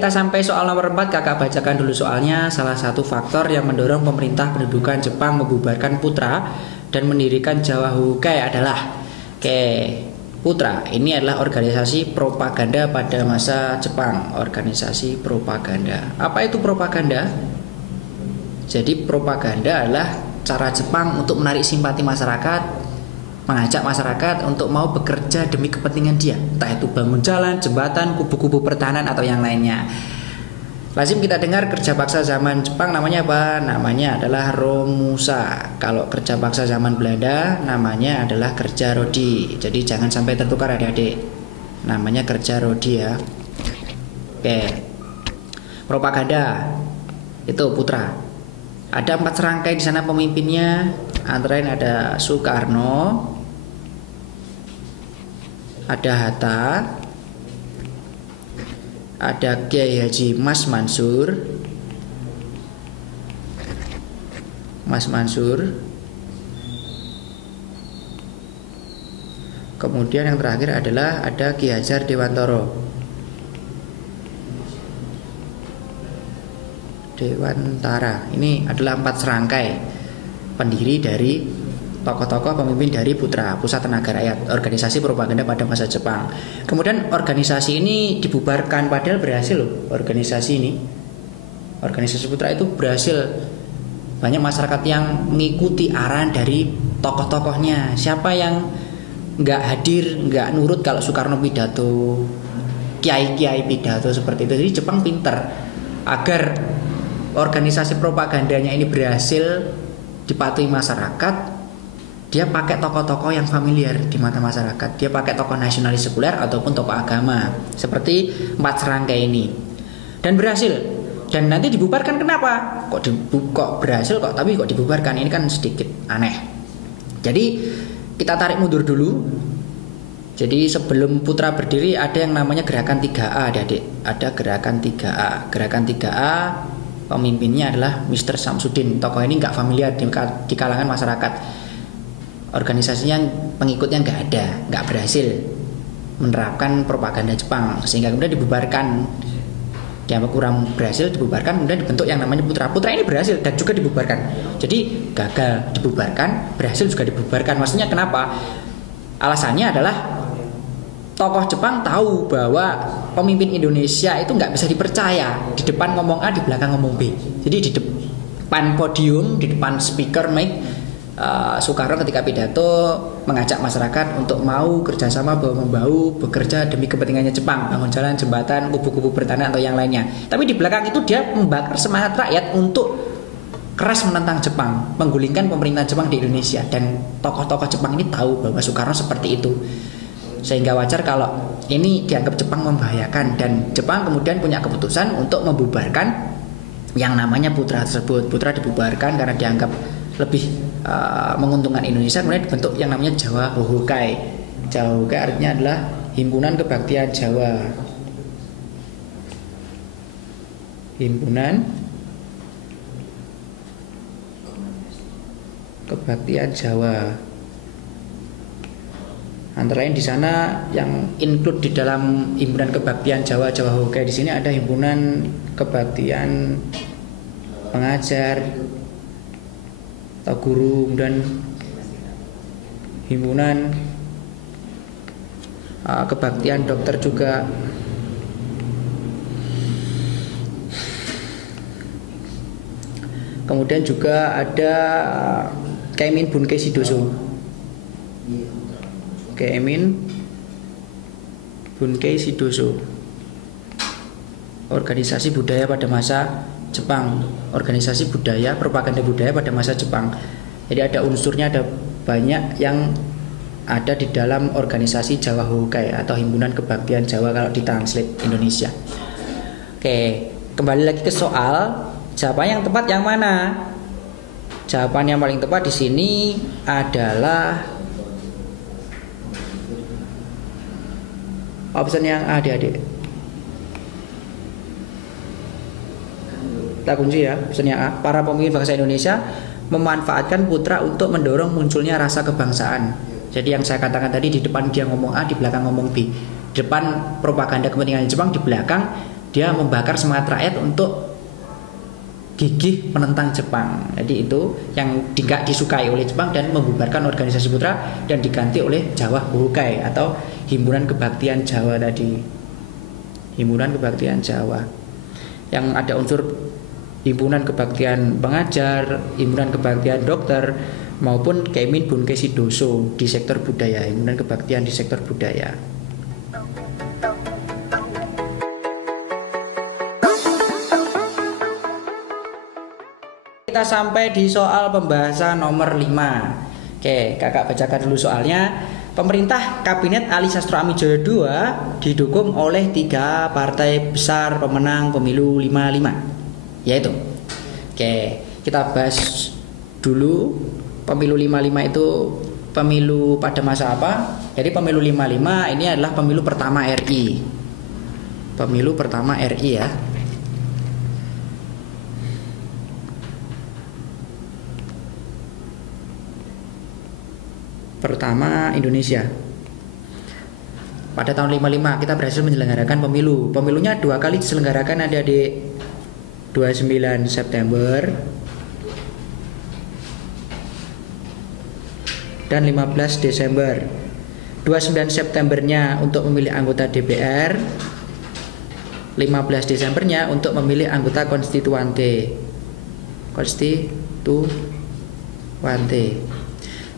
kita sampai soal nomor 4. Kakak bacakan dulu soalnya. Salah satu faktor yang mendorong pemerintah pendudukan Jepang membubarkan Putra dan mendirikan Jawa Hokai adalah Putra ini adalah organisasi propaganda pada masa Jepang. Organisasi propaganda. Apa itu propaganda? Jadi propaganda adalah cara Jepang untuk menarik simpati masyarakat, mengajak masyarakat untuk mau bekerja demi kepentingan dia, entah itu bangun jalan, jembatan, kubu-kubu pertahanan atau yang lainnya. Lazim kita dengar kerja paksa zaman Jepang namanya apa? Namanya adalah Romusa. Kalau kerja paksa zaman Belanda namanya adalah kerja rodi. Jadi jangan sampai tertukar adik-adik. Namanya kerja rodi ya. Propaganda itu Putra. Ada 4 serangkai di sana pemimpinnya. Antara lain ada Soekarno, ada Hatta, ada Kiai Haji Mas Mansur, kemudian yang terakhir adalah ada Ki Hajar Dewantara. Ini adalah 4 serangkai pendiri dari tokoh-tokoh pemimpin dari Putra, Pusat Tenaga Rakyat, organisasi propaganda pada masa Jepang. Kemudian organisasi ini dibubarkan, padahal berhasil loh. Organisasi Putra itu berhasil. Banyak masyarakat yang mengikuti arahan dari tokoh-tokohnya. Siapa yang nggak hadir, nggak nurut kalau Soekarno pidato, kiai-kiai pidato seperti itu. Jadi Jepang pinter agar organisasi propagandanya ini berhasil dipatuhi masyarakat. Dia pakai tokoh-tokoh yang familiar di mata masyarakat. Dia pakai tokoh nasionalis sekuler ataupun tokoh agama seperti 4 serangkai ini, dan berhasil. Dan nanti dibubarkan. Kenapa? Kok berhasil kok, tapi kok dibubarkan? Ini kan sedikit aneh. Jadi kita tarik mundur dulu. Jadi sebelum Putra berdiri ada yang namanya gerakan 3A, adik. Ada gerakan 3A. Gerakan 3A pemimpinnya adalah Mr. Samsudin. Tokoh ini nggak familiar di kalangan masyarakat. Organisasinya pengikutnya nggak ada, nggak berhasil menerapkan propaganda Jepang, sehingga kemudian dibubarkan. Dianggap kurang berhasil, dibubarkan. Kemudian dibentuk yang namanya Putra. Putra ini berhasil dan juga dibubarkan. Jadi gagal dibubarkan, berhasil juga dibubarkan. Maksudnya kenapa? Alasannya adalah tokoh Jepang tahu bahwa pemimpin Indonesia itu nggak bisa dipercaya. Di depan ngomong A, di belakang ngomong B. Jadi di depan podium, di depan speaker mic, Soekarno ketika pidato mengajak masyarakat untuk mau kerjasama bahu-membahu bekerja demi kepentingannya Jepang, bangun jalan, jembatan, kubu-kubu pertahanan atau yang lainnya. Tapi di belakang itu dia membakar semangat rakyat untuk keras menentang Jepang, menggulingkan pemerintahan Jepang di Indonesia. Dan tokoh-tokoh Jepang ini tahu bahwa Soekarno seperti itu, sehingga wajar kalau ini dianggap Jepang membahayakan. Dan Jepang kemudian punya keputusan untuk membubarkan yang namanya Putra tersebut. Putra dibubarkan karena dianggap lebih menguntungkan Indonesia. Kemudian dibentuk yang namanya Jawa Hokai. Jawa Hokai artinya adalah Himpunan Kebaktian Jawa. Himpunan Kebaktian Jawa. Antara lain di sana yang include di dalam Himpunan Kebaktian Jawa, Jawa Hokai di sini ada Himpunan Kebaktian Pengajar atau Guru, dan Himpunan Kebaktian Dokter juga. Kemudian juga ada Keimin Bunkei Shidoso. Keimin Bunkei Shidoso, organisasi budaya pada masa Jepang, organisasi budaya, propaganda budaya pada masa Jepang. Jadi ada unsurnya, ada banyak yang ada di dalam organisasi Jawa Hokai atau Himpunan Kebaktian Jawa kalau ditranslate Indonesia. Oke, kembali lagi ke soal. Jawaban yang tepat yang mana? Jawaban yang paling tepat di sini adalah option yang A, adik-adik. Kita kunci ya, option yang A. Para pemimpin bangsa Indonesia memanfaatkan Putra untuk mendorong munculnya rasa kebangsaan. Jadi yang saya katakan tadi, di depan dia ngomong A, di belakang ngomong B. Di depan propaganda kepentingan Jepang, di belakang Dia membakar semangat rakyat untuk gigih menentang Jepang. Jadi itu yang tidak disukai oleh Jepang dan membubarkan organisasi Putra dan diganti oleh Jawa Bohukai atau Himpunan Kebaktian Jawa tadi. Himpunan Kebaktian Jawa yang ada unsur himpunan kebaktian pengajar, himpunan kebaktian dokter maupun Keimin Bunkei Shidoso di sektor budaya, himpunan kebaktian di sektor budaya. Kita sampai di soal pembahasan nomor 5. Oke, kakak bacakan dulu soalnya. Pemerintah Kabinet Ali Sastro Amijoyo II didukung oleh 3 partai besar pemenang pemilu 55, yaitu, oke, kita bahas dulu pemilu 55 itu pemilu pada masa apa? Jadi pemilu 55 ini adalah pemilu pertama RI. Pemilu pertama RI ya. Pertama Indonesia. Pada tahun 55 kita berhasil menyelenggarakan pemilu. Pemilunya 2 kali diselenggarakan, ada di 29 September dan 15 Desember. 29 Septembernya untuk memilih anggota DPR, 15 Desembernya untuk memilih anggota konstituante.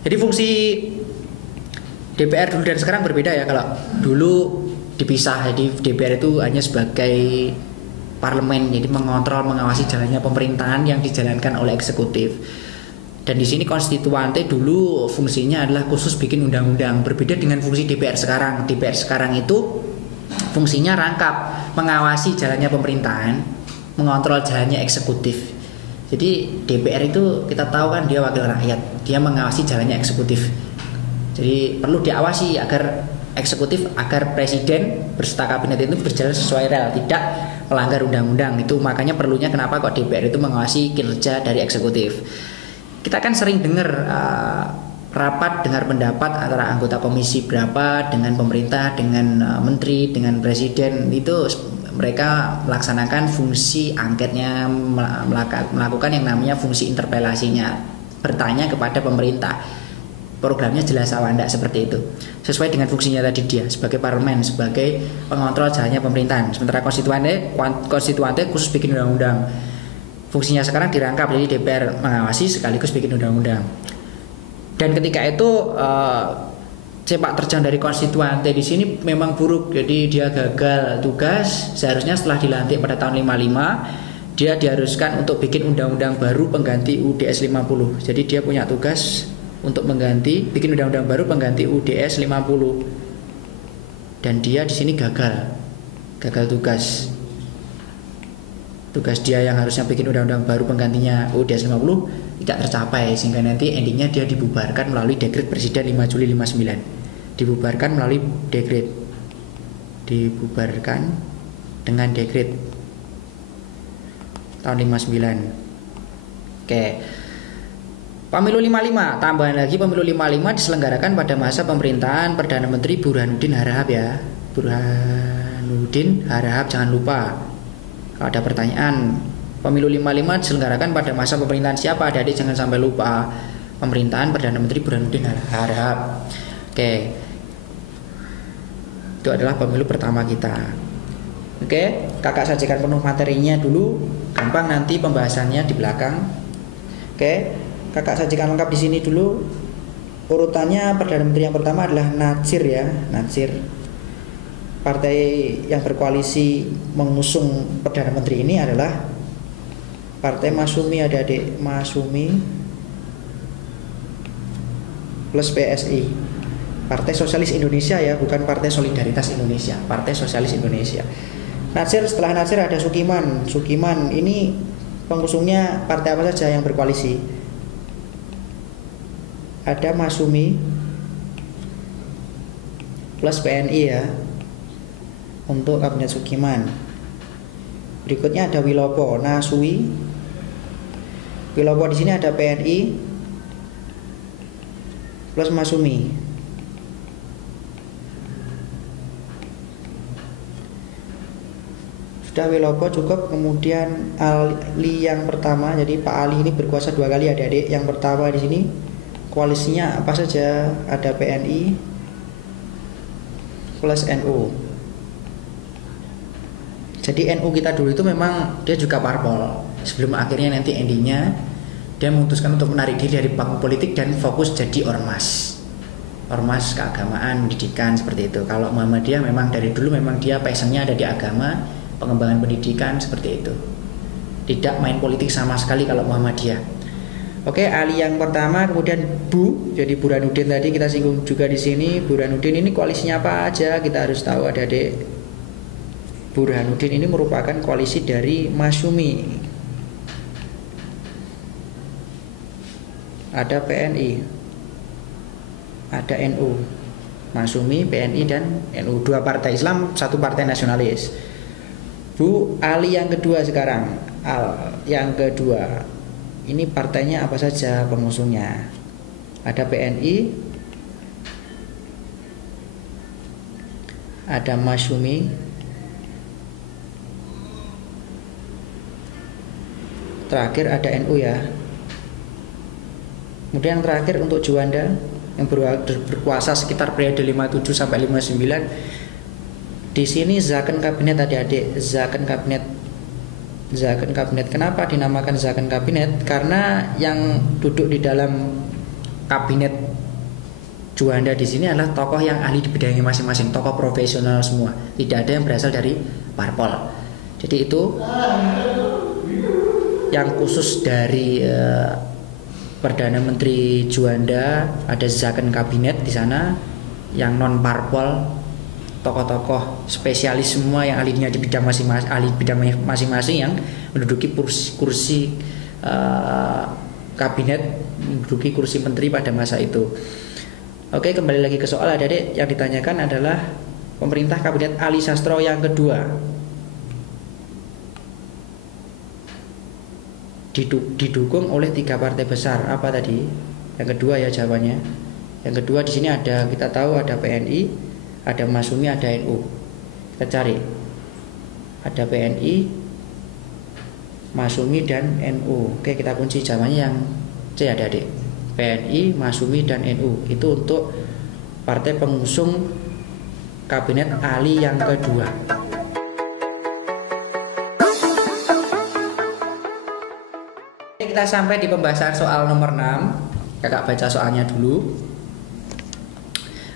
Jadi fungsi DPR dulu dan sekarang berbeda ya. Kalau dulu dipisah, jadi DPR itu hanya sebagai parlemen, jadi mengontrol, mengawasi jalannya pemerintahan yang dijalankan oleh eksekutif. Dan di sini konstituante dulu fungsinya adalah khusus bikin undang-undang, berbeda dengan fungsi DPR sekarang. DPR sekarang itu fungsinya rangkap, mengawasi jalannya pemerintahan, mengontrol jalannya eksekutif. Jadi DPR itu kita tahu kan dia wakil rakyat, dia mengawasi jalannya eksekutif. Jadi perlu diawasi agar eksekutif, agar presiden berserta kabinet itu berjalan sesuai rel, tidak melanggar undang-undang. Itu makanya perlunya kenapa kok DPR itu mengawasi kinerja dari eksekutif. Kita kan sering dengar rapat dengar pendapat antara anggota komisi berapa dengan pemerintah, dengan menteri, dengan presiden. Itu mereka melaksanakan fungsi angketnya, melakukan yang namanya fungsi interpelasinya, bertanya kepada pemerintah. Programnya jelas apa enggak, seperti itu. Sesuai dengan fungsinya tadi dia sebagai parlemen, sebagai pengontrol jalannya pemerintahan. Sementara konstituante khusus bikin undang-undang. Fungsinya sekarang dirangkap, jadi DPR mengawasi sekaligus bikin undang-undang. Dan ketika itu sepak terjang dari konstituante di sini memang buruk, jadi dia gagal tugas. Seharusnya setelah dilantik pada tahun 55 dia diharuskan untuk bikin undang-undang baru pengganti UDS 50. Jadi dia punya tugas untuk bikin undang-undang baru pengganti UDS 50. Dan dia di sini gagal tugas. Tugas dia yang harusnya bikin undang-undang baru penggantinya UDS 50 tidak tercapai, sehingga nanti endingnya dia dibubarkan melalui dekret Presiden 5 Juli 59. Dibubarkan melalui dekret. Dibubarkan dengan dekret tahun 59. Oke. Pemilu 55, tambahan lagi pemilu 55 diselenggarakan pada masa pemerintahan Perdana Menteri Burhanuddin Harahap ya. Burhanuddin Harahap, jangan lupa. Kalau ada pertanyaan, pemilu 55 diselenggarakan pada masa pemerintahan siapa? Adik-adik jangan sampai lupa. Pemerintahan Perdana Menteri Burhanuddin Harahap. Oke. Itu adalah pemilu pertama kita. Oke, kakak sajikan penuh materinya dulu, gampang nanti pembahasannya di belakang. Oke, kakak sajikan lengkap di sini dulu. Urutannya Perdana Menteri yang pertama adalah Natsir ya, Natsir. Partai yang berkoalisi mengusung Perdana Menteri ini adalah Partai Masyumi, adik-adik, Masyumi plus PSI, Partai Sosialis Indonesia ya, bukan Partai Solidaritas Indonesia, Partai Sosialis Indonesia. Natsir, setelah Natsir ada Sukiman. Sukiman ini pengusungnya partai apa saja yang berkoalisi? Ada Masyumi plus PNI ya, untuk kabinet Sukiman. Berikutnya ada Wilopo, Nasui. Wilopo di sini ada PNI plus Masyumi. Sudah Wilopo cukup. Kemudian Ali yang pertama, jadi Pak Ali ini berkuasa 2 kali adik-adik. Yang pertama di sini koalisinya apa saja? Ada PNI plus NU. Jadi NU kita dulu itu memang dia juga parpol. Sebelum akhirnya nanti endingnya dia memutuskan untuk menarik diri dari panggung politik dan fokus jadi ormas keagamaan, pendidikan, seperti itu. Kalau Muhammadiyah memang dari dulu memang dia passionnya ada di agama, pengembangan pendidikan, seperti itu. Tidak main politik sama sekali kalau Muhammadiyah. Oke, Ali yang pertama, kemudian jadi Burhanuddin tadi kita singgung juga di sini. Burhanuddin ini koalisinya apa aja? Kita harus tahu adik-adik. Burhanuddin ini merupakan koalisi dari Masyumi. Ada PNI. Ada NU, Masyumi, PNI, dan NU. 2 partai Islam, 1 partai nasionalis. Ali yang kedua sekarang. Yang kedua, ini partainya apa saja pengusungnya? Ada PNI, ada Masyumi, terakhir ada NU ya. Kemudian yang terakhir untuk Juanda yang berkuasa sekitar periode 57 sampai 59. Di sini Zakon kabinet adik-adik, Zakon kabinet. Kenapa dinamakan Zakon kabinet? Karena yang duduk di dalam kabinet Juanda di sini adalah tokoh yang ahli di bidangnya masing-masing, tokoh profesional semua. Tidak ada yang berasal dari parpol. Jadi itu yang khusus dari Perdana Menteri Juanda, ada Zakon kabinet di sana, yang non parpol, tokoh-tokoh spesialis semua yang ahlinya di bidang masing-masing, yang menduduki kursi kabinet, menduduki kursi menteri pada masa itu. Oke, kembali lagi ke soal adik-adik. Yang ditanyakan adalah pemerintah kabinet Ali Sastro yang kedua didukung oleh 3 partai besar. Apa tadi? Yang kedua ya jawabannya. Yang kedua di sini ada, kita tahu ada PNI, ada Masyumi, ada NU. Kita cari. Ada PNI, Masyumi, dan NU. Oke, kita kunci jawabannya yang C adik-adik. PNI, Masyumi, dan NU. Itu untuk partai pengusung kabinet Ali yang kedua. Kita sampai di pembahasan soal nomor 6. Kakak baca soalnya dulu.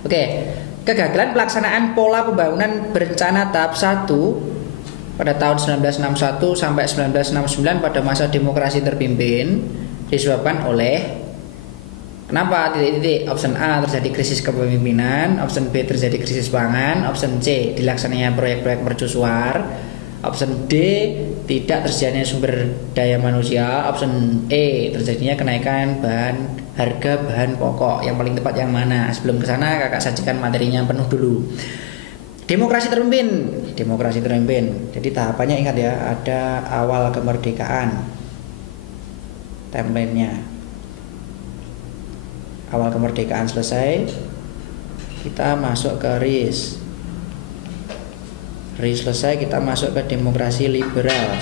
Oke, kegagalan pelaksanaan pola pembangunan berencana tahap 1 pada tahun 1961 sampai 1969 pada masa demokrasi terpimpin disebabkan oleh, kenapa? Option A, terjadi krisis kepemimpinan. Option B, terjadi krisis pangan. Option C, dilaksananya proyek-proyek mercusuar. Option D, tidak terjadinya sumber daya manusia. Option E, terjadinya kenaikan harga bahan pokok. Yang paling tepat yang mana? Sebelum ke sana kakak sajikan materinya penuh dulu. Demokrasi terpimpin. Jadi tahapannya ingat ya, ada awal kemerdekaan. Timelinenya. Awal kemerdekaan selesai, kita masuk ke RIS selesai, kita masuk ke demokrasi liberal.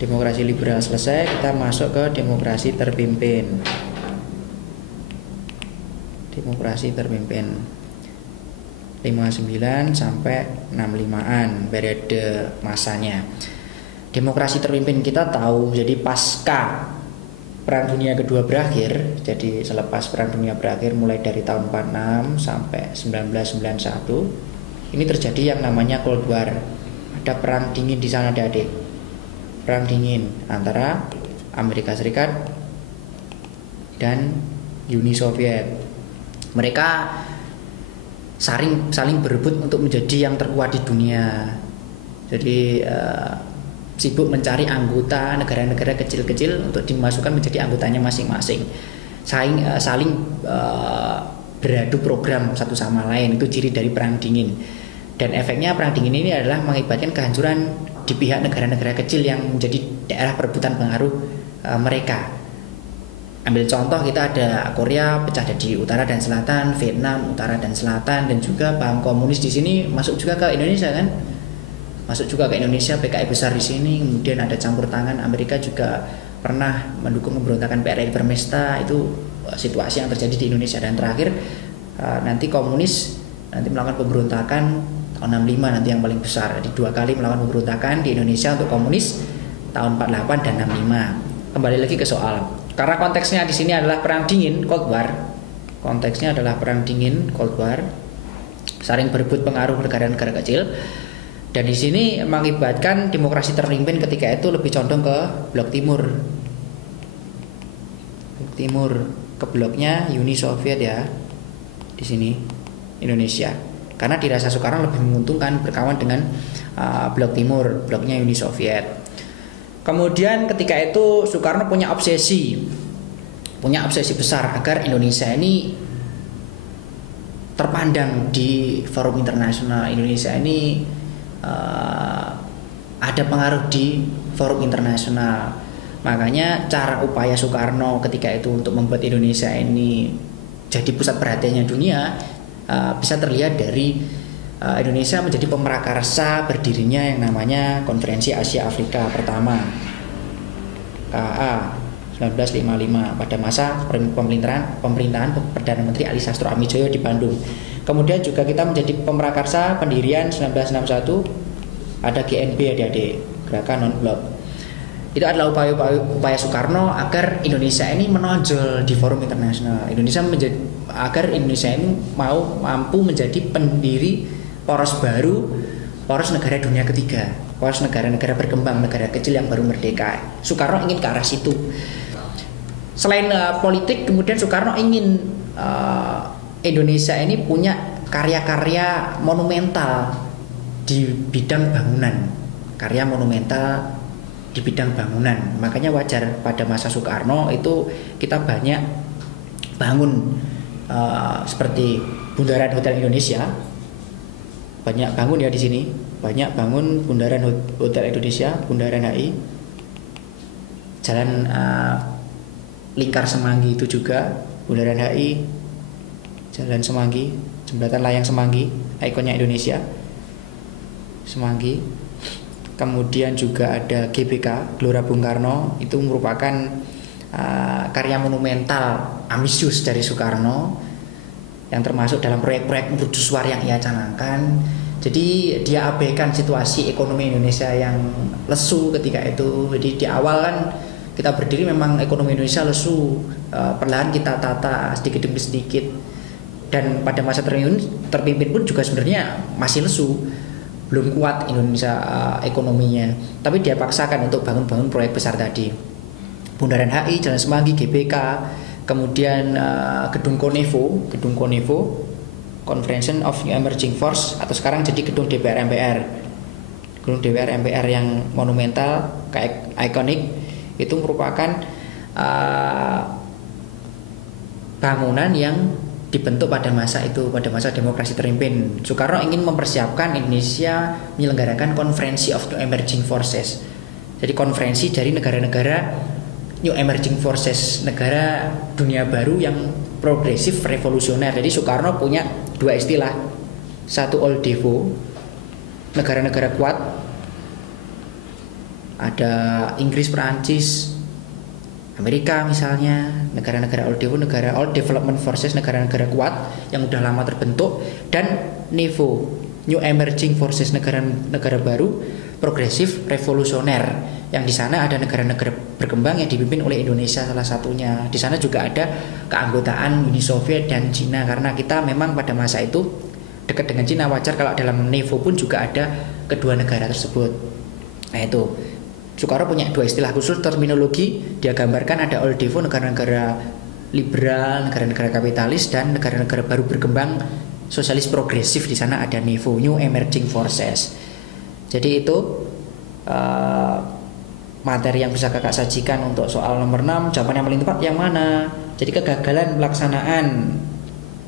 Demokrasi liberal selesai, kita masuk ke demokrasi terpimpin. Demokrasi terpimpin 59 sampai 65-an periode masanya. Demokrasi terpimpin kita tahu, jadi pasca Perang Dunia Kedua berakhir, jadi selepas Perang Dunia berakhir mulai dari tahun 46 sampai 1991, ini terjadi yang namanya Cold War. Ada perang dingin di sana adik-adik. Perang dingin antara Amerika Serikat dan Uni Soviet. Mereka saling berebut untuk menjadi yang terkuat di dunia. Jadi sibuk mencari anggota negara-negara kecil-kecil untuk dimasukkan menjadi anggotanya masing-masing. Saling beradu program satu sama lain. Itu ciri dari perang dingin. Dan efeknya perang dingin ini adalah mengakibatkan kehancuran di pihak negara-negara kecil yang menjadi daerah perebutan pengaruh mereka. Ambil contoh, kita ada Korea pecah jadi utara dan selatan, Vietnam utara dan selatan, dan juga paham komunis di sini masuk juga ke Indonesia kan. masuk juga ke Indonesia, PKI besar di sini, kemudian ada campur tangan Amerika juga pernah mendukung pemberontakan PRI Permesta, itu situasi yang terjadi di Indonesia. Dan terakhir nanti komunis nanti melakukan pemberontakan tahun 65 nanti yang paling besar. Jadi 2 kali melakukan pemberontakan di Indonesia untuk komunis tahun 48 dan 65. Kembali lagi ke soal, karena konteksnya di sini adalah perang dingin, Cold War. Konteksnya adalah perang dingin, Cold War, saling berebut pengaruh negara-negara kecil. Dan di sini mengakibatkan demokrasi terpimpin ketika itu lebih condong ke blok timur. Blok timur, ke bloknya Uni Soviet ya. Di sini Indonesia. Karena dirasa Soekarno lebih menguntungkan berkawan dengan blok timur, bloknya Uni Soviet. Kemudian ketika itu Soekarno punya obsesi besar agar Indonesia ini terpandang di forum internasional. Indonesia ini ada pengaruh di forum internasional. Makanya cara upaya Soekarno ketika itu untuk membuat Indonesia ini jadi pusat perhatiannya dunia bisa terlihat dari Indonesia menjadi pemrakarsa berdirinya yang namanya Konferensi Asia Afrika pertama, KA 1955, pada masa pemerintahan Perdana Menteri Ali Sastro Amijoyo di Bandung. Kemudian juga kita menjadi pemrakarsa pendirian 1961, ada GNB, adik-adik, Gerakan Non-Blok. Itu adalah upaya Soekarno agar Indonesia ini menonjol di forum internasional. Agar Indonesia ini mampu menjadi pendiri poros baru, poros negara dunia ketiga, poros negara-negara berkembang, negara kecil yang baru merdeka. Soekarno ingin ke arah situ. Selain politik, kemudian Soekarno ingin Indonesia ini punya karya-karya monumental di bidang bangunan, karya monumental di bidang bangunan. Makanya wajar pada masa Soekarno itu kita banyak bangun seperti Bundaran Hotel Indonesia, banyak bangun ya di sini, banyak bangun Bundaran Hotel Indonesia, Bundaran HI, Jalan Lingkar Semanggi itu juga, Bundaran HI, Jalan Semanggi, Jembatan Layang Semanggi, ikonnya Indonesia, Semanggi. Kemudian juga ada GBK, Gelora Bung Karno, itu merupakan karya monumental ambisius dari Soekarno yang termasuk dalam proyek-proyek mercusuar yang ia canangkan. Jadi dia abaikan situasi ekonomi Indonesia yang lesu ketika itu. Jadi di awal kan kita berdiri memang ekonomi Indonesia lesu, perlahan kita tata sedikit demi sedikit. Dan pada masa terpimpin pun juga sebenarnya masih lesu, belum kuat Indonesia ekonominya. Tapi dia paksakan untuk bangun-bangun proyek besar tadi, Bundaran HI, Jalan Semanggi, GBK, kemudian Gedung Konevo, Convention of New Emerging Force, atau sekarang jadi Gedung DPR MPR. Gedung DPR MPR yang monumental, kayak ikonik, itu merupakan bangunan yang dibentuk pada masa itu, pada masa demokrasi terpimpin. Soekarno ingin mempersiapkan Indonesia menyelenggarakan Conference of New Emerging Forces. Jadi konferensi dari negara-negara New Emerging Forces, negara dunia baru yang progresif revolusioner. Jadi Soekarno punya dua istilah, satu Old Devo, negara-negara kuat, ada Inggris, Perancis, Amerika misalnya, negara-negara Old Devo, negara Old Development Forces, negara-negara kuat yang udah lama terbentuk, dan NEVO, New Emerging Forces, negara-negara baru progresif revolusioner, yang di sana ada negara-negara berkembang yang dipimpin oleh Indonesia salah satunya. Di sana juga ada keanggotaan Uni Soviet dan Cina, karena kita memang pada masa itu dekat dengan Cina. Wajar kalau dalam NEVO pun juga ada kedua negara tersebut. Nah itu Soekarno punya dua istilah khusus terminologi. Dia gambarkan ada Old Devo, negara-negara liberal, negara-negara kapitalis, dan negara-negara baru berkembang sosialis progresif. Di sana ada NEVO, New Emerging Forces. Jadi itu materi yang bisa kakak sajikan untuk soal nomor 6. Jawaban yang paling tepat yang mana? Jadi kegagalan pelaksanaan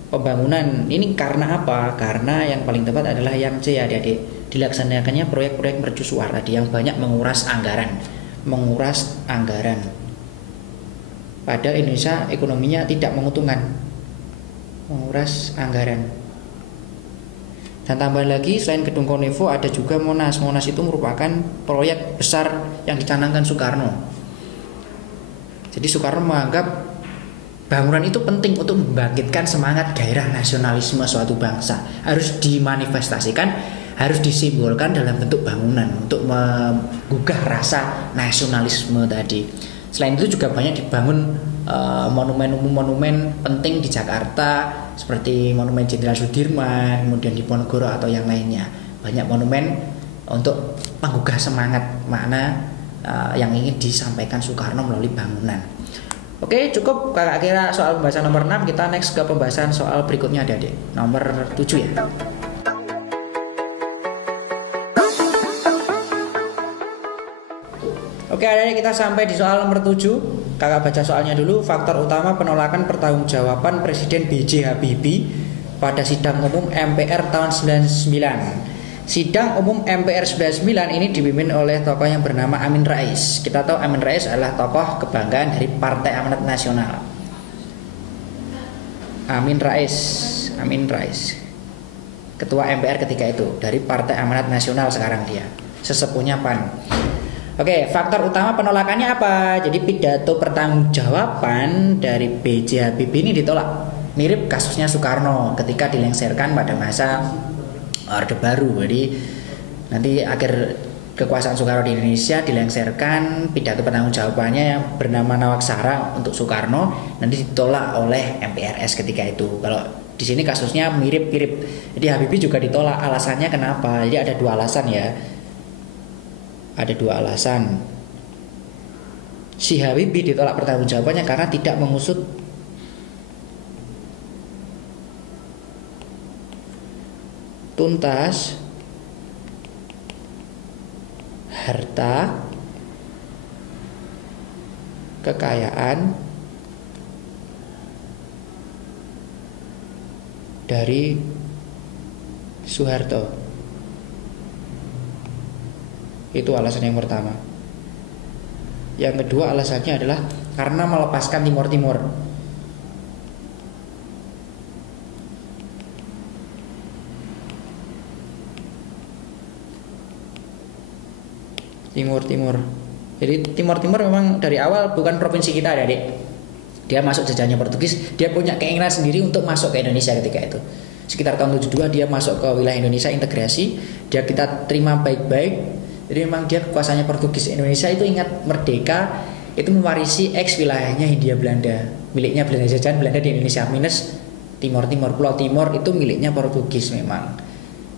pembangunan ini karena apa? Karena yang paling tepat adalah yang C, adik-adik. Dilaksanakannya proyek-proyek mercusuar tadi yang banyak menguras anggaran. Padahal Indonesia ekonominya tidak menguntungkan, menguras anggaran. Dan tambahan lagi, selain Gedung Konevo ada juga Monas. Monas itu merupakan proyek besar yang dicanangkan Soekarno. Jadi Soekarno menganggap bangunan itu penting untuk membangkitkan semangat gairah nasionalisme suatu bangsa. Harus dimanifestasikan, harus disimbolkan dalam bentuk bangunan untuk menggugah rasa nasionalisme tadi. Selain itu juga banyak dibangun monumen-monumen penting di Jakarta seperti Monumen Jenderal Sudirman, kemudian di Ponorogo atau yang lainnya. Banyak monumen untuk menggugah semangat makna yang ingin disampaikan Soekarno melalui bangunan. Oke, cukup kakak kira soal pembahasan nomor 6. Kita next ke pembahasan soal berikutnya adik-adik. Nomor 7 ya. Oke, adik-adik, kita sampai di soal nomor 7. Kakak baca soalnya dulu. Faktor utama penolakan pertanggungjawaban Presiden B.J. Habibie pada sidang umum MPR tahun 99. Sidang umum MPR 99 ini dipimpin oleh tokoh yang bernama Amin Rais. Kita tahu Amin Rais adalah tokoh kebanggaan dari Partai Amanat Nasional. Amin Rais, ketua MPR ketika itu dari Partai Amanat Nasional, sekarang dia sesepuhnya PAN. Oke, faktor utama penolakannya apa? Jadi pidato pertanggungjawaban dari B.J. Habibie ini ditolak. Mirip kasusnya Soekarno ketika dilengsarkan pada masa Orde Baru. Jadi nanti akhir kekuasaan Soekarno di Indonesia dilengsarkan, pidato pertanggungjawabannya yang bernama Nawaksara untuk Soekarno nanti ditolak oleh MPRS ketika itu. Kalau di sini kasusnya mirip-mirip. Jadi Habibie juga ditolak. Alasannya kenapa? Jadi ada dua alasan ya. Ada dua alasan. Si Habibie ditolak pertanggungjawabannya karena tidak mengusut tuntas harta kekayaan dari Soeharto. Itu alasan yang pertama. Yang kedua alasannya adalah karena melepaskan Timor Timur. Jadi Timor Timur memang dari awal bukan provinsi kita, adik. Dia masuk jajahannya Portugis. Dia punya keinginan sendiri untuk masuk ke Indonesia ketika itu. Sekitar tahun 72 dia masuk ke wilayah Indonesia, integrasi. Dia kita terima baik-baik. Jadi memang dia kekuasaannya Portugis. Indonesia itu ingat merdeka, itu mewarisi ex wilayahnya Hindia Belanda, miliknya Belanda, jajahan Belanda di Indonesia, minus Timor Timur, Pulau Timor itu miliknya Portugis memang.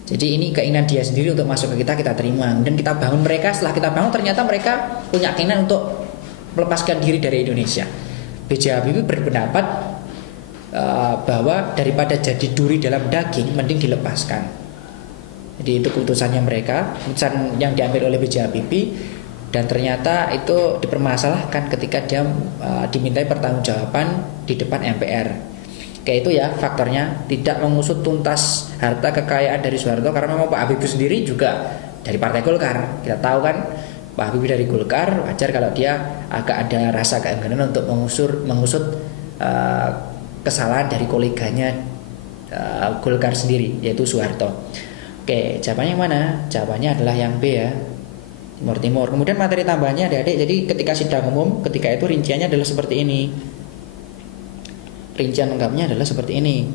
Jadi ini keinginan dia sendiri untuk masuk ke kita terima. Dan kita bangun mereka, setelah kita bangun ternyata mereka punya keinginan untuk melepaskan diri dari Indonesia. B.J. Habibie berpendapat bahwa daripada jadi duri dalam daging mending dilepaskan. Jadi itu keputusannya mereka, keputusan yang diambil oleh B.J. Habibie. Dan ternyata itu dipermasalahkan ketika dia dimintai pertanggungjawaban di depan MPR. Kayak itu ya faktornya, tidak mengusut tuntas harta kekayaan dari Soeharto. Karena memang Pak Habibie sendiri juga dari Partai Golkar. Kita tahu kan Pak Habibie dari Golkar, wajar kalau dia agak ada rasa keengganan untuk mengusut kesalahan dari koleganya Golkar sendiri, yaitu Soeharto. Oke, jawabannya yang mana? Jawabannya adalah yang B ya, Timor Timur. Kemudian materi tambahannya adik-adik. Jadi ketika sidang umum, ketika itu rinciannya adalah seperti ini. Rincian lengkapnya adalah seperti ini.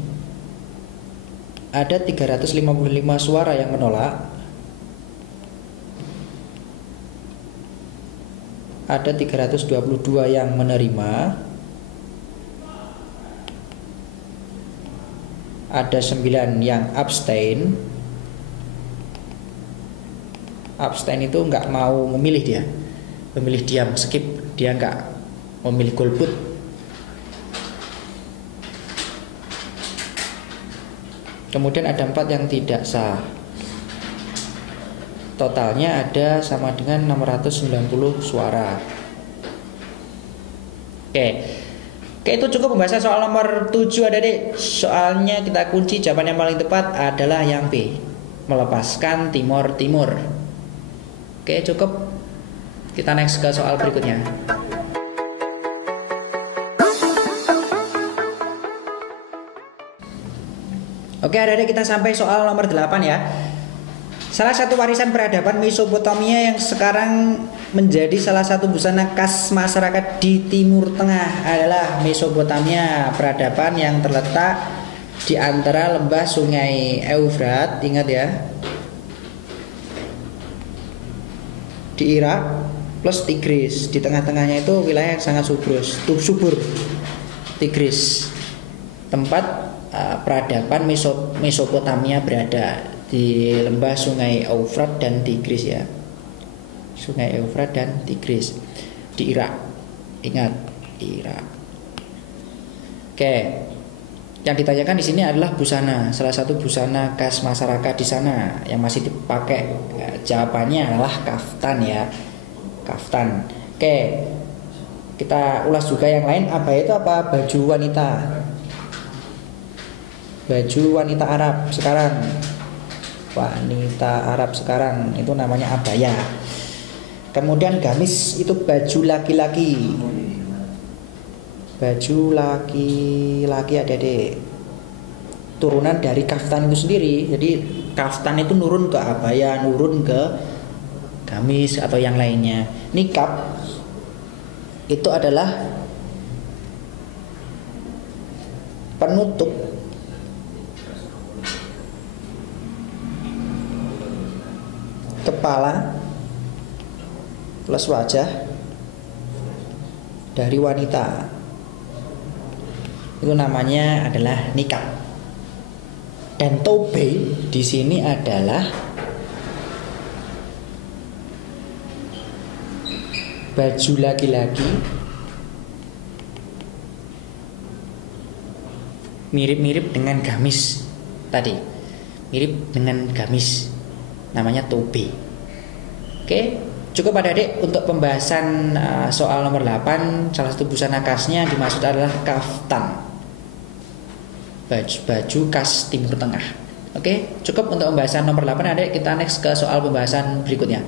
Ada 355 suara yang menolak, ada 322 yang menerima, ada 9 yang abstain. Abstain itu nggak mau memilih, dia memilih diam, skip, dia nggak memilih golput. Kemudian ada 4 yang tidak sah. Totalnya ada sama dengan 690 suara. Oke, itu cukup pembahasan soal nomor 7 adik-adik. Soalnya kita kunci jawaban yang paling tepat adalah yang B, melepaskan Timor Timur. Oke, cukup. Kita next ke soal berikutnya. Oke, adik-adik, kita sampai soal nomor 8 ya. Salah satu warisan peradaban Mesopotamia yang sekarang menjadi salah satu busana khas masyarakat di Timur Tengah adalah Mesopotamia, peradaban yang terletak di antara lembah sungai Eufrat, ingat ya, di Irak plus Tigris. Di tengah-tengahnya itu wilayah yang sangat subur, Tigris, tempat peradaban Mesopotamia berada di lembah sungai Eufrat dan Tigris ya. Sungai Eufrat dan Tigris di Irak. Ingat, Irak. Oke. Yang ditanyakan di sini adalah busana, salah satu busana khas masyarakat di sana yang masih dipakai. Jawabannya adalah kaftan ya. Kaftan. Oke. Kita ulas juga yang lain. Abaya itu apa? Baju wanita. Baju wanita Arab sekarang. Wanita Arab sekarang itu namanya abaya. Kemudian gamis itu baju laki-laki. Baju laki-laki adik-adik, turunan dari kaftan itu sendiri. Jadi kaftan itu nurun ke abaya, nurun ke gamis atau yang lainnya. Nikab itu adalah penutup kepala plus wajah dari wanita. Itu namanya adalah nikab. Dan tobe di sini adalah baju laki-laki mirip-mirip dengan gamis tadi. Mirip dengan gamis. Namanya tobe. Oke, cukup adik-adik untuk pembahasan soal nomor 8. Salah satu busana khasnya dimaksud adalah kaftan. Baju khas Timur Tengah. Oke, cukup untuk pembahasan nomor 8 adik. Kita next ke soal pembahasan berikutnya.